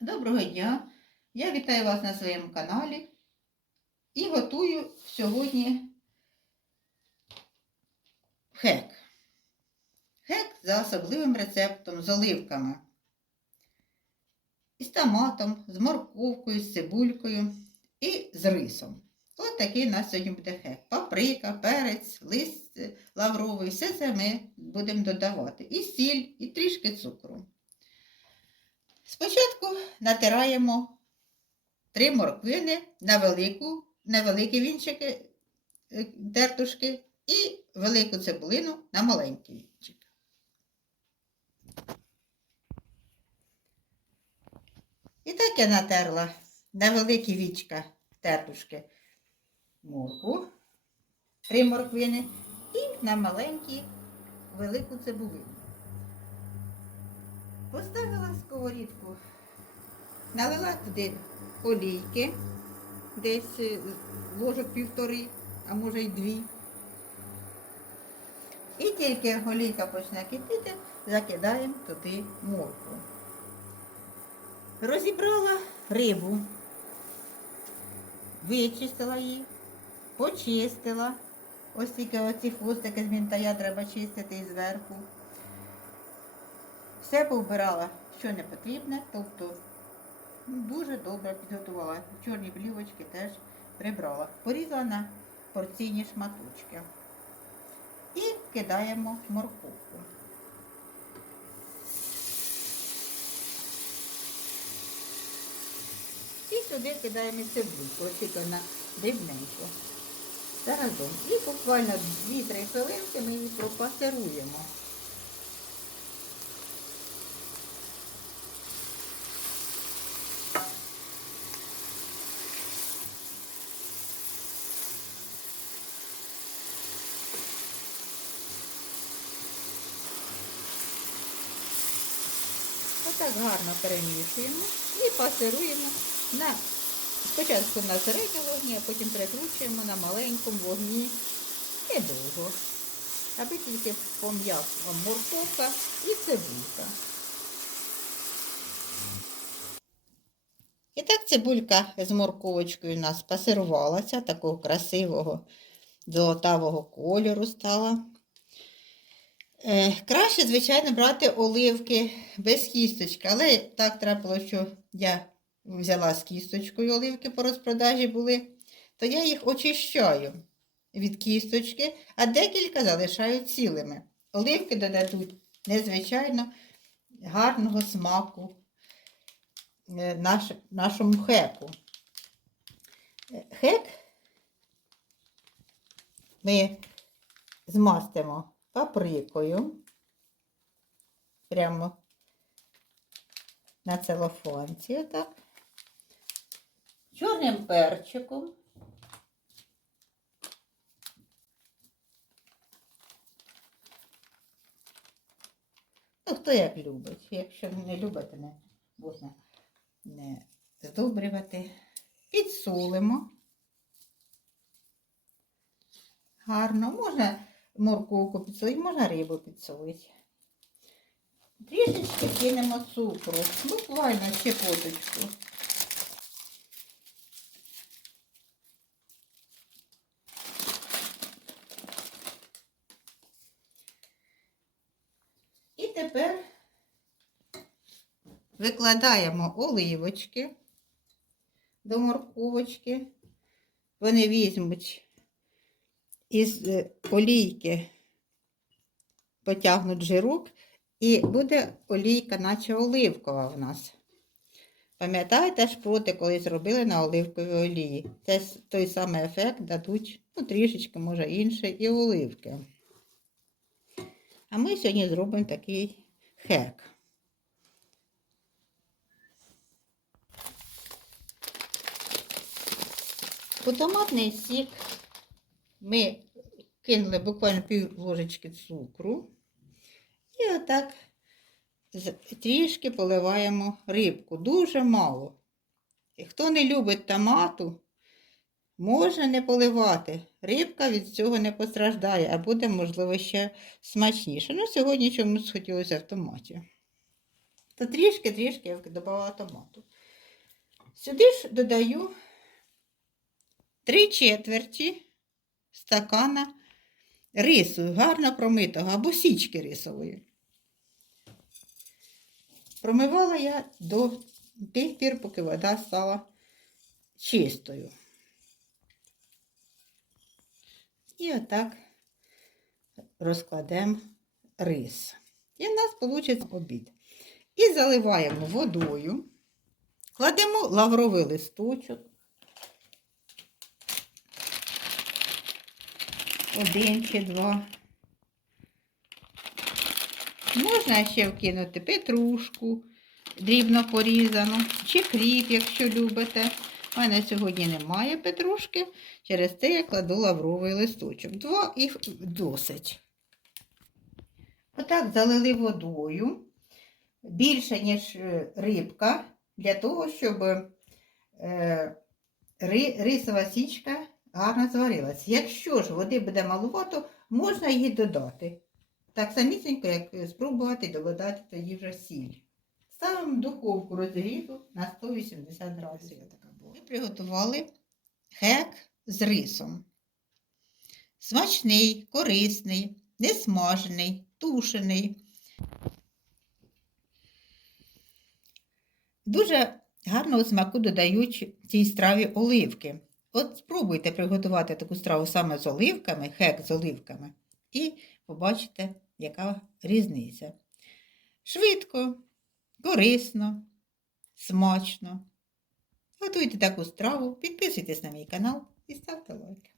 Доброго дня! Я вітаю вас на своєму каналі і готую сьогодні хек. Хек за особливим рецептом з оливками. Із томатом, з морковкою, з цибулькою і з рисом. Ось такий у нас сьогодні буде хек. Паприка, перець, лист лавровий, все це ми будемо додавати. І сіль, і трішки цукру. Спочатку натираємо три морквини на велику, на великі вінчики е, тертушки і велику цибулину на маленький вінчик. І так я натерла на великі вічка тертушки морку, три морквини і на маленькі велику цибулину. Поставила сковорідку, налила туди олійки, десь е, ложок півтори, а може й дві. І тільки олійка почне кипіти, закидаємо туди моркву. Розібрала рибу, вичистила її, почистила. Ось тільки оці хвостики з мінтая треба чистити і зверху. Все повбирала, що не потрібне, тобто ну, дуже добре підготувала. Чорні плівочки теж прибрала. Порізала на порційні шматочки. І кидаємо морковку. І сюди кидаємо цибульку, ось вона дрібненько. Заразом. І буквально 2-3 хвилинки ми її пропасируємо. Отак гарно перемішуємо і пасируємо на спочатку на середньому вогні, а потім перекручуємо на маленькому вогні недовго, аби тільки пом'якла морковка і цибулька. І так цибулька з морковочкою у нас пасирувалася, такого красивого золотавого кольору стала. Е, Краще, звичайно, брати оливки без кісточки, але так трапило, що я взяла з кісточкою оливки по розпродажі були, то я їх очищаю від кісточки, а декілька залишаю цілими. Оливки додадуть незвичайно гарного смаку е, наш, нашому хеку. Е, Хек ми змастимо паприкою. Прямо на целофанці, отак. Чорним перчиком. Ну, хто як любить. Якщо не любите, не можна не здобрювати. Підсолимо. Гарно. Можна морковку підсолити, можна рибу підсолити. Трішечки кинемо цукру, буквально щепоточку. І тепер викладаємо оливочки до морковочки. Вони візьмуть із е, олійки потягнуть жирок, і буде олійка, наче оливкова в нас. Пам'ятаєте, шпроти колись зробили на оливковій олії. Це той самий ефект дадуть, ну, трішечки, може, інший, і оливки. А ми сьогодні зробимо такий хек. У томатний сік ми кинули буквально пів ложечки цукру. І отак трішки поливаємо рибку. Дуже мало. І хто не любить томату, можна не поливати. Рибка від цього не постраждає, а буде, можливо, ще смачніше. Ну, сьогодні чомусь хотілося в томаті. то трішки-трішки я додавала томату. Сюди ж додаю 3 четверті стакана рису, гарно промитого або січки рисової. Промивала я до тих пір, поки вода стала чистою. І отак розкладемо рис. І в нас вийде обід. І заливаємо водою, кладемо лавровий листочок. Один чи два. Можна ще вкинути петрушку, дрібно порізану, чи кріп, якщо любите. У мене сьогодні немає петрушки, через це я кладу лавровий листочок. Два і досить. Отак залили водою більше, ніж е, рибка, для того, щоб е, рисова січка гарно зварилась. Якщо ж води буде малувато, можна її додати. Так самісінько, як е, спробувати додати тоді вже сіль. Ставимо духовку розгріту на 180 градусів. Ми приготували хек з рисом. Смачний, корисний, несмажений, тушений. Дуже гарного смаку додають цій страві оливки. От спробуйте приготувати таку страву саме з оливками, хек з оливками, і побачите, яка різниця. Швидко, корисно, смачно. Готуйте таку страву, підписуйтесь на мій канал і ставте лайк.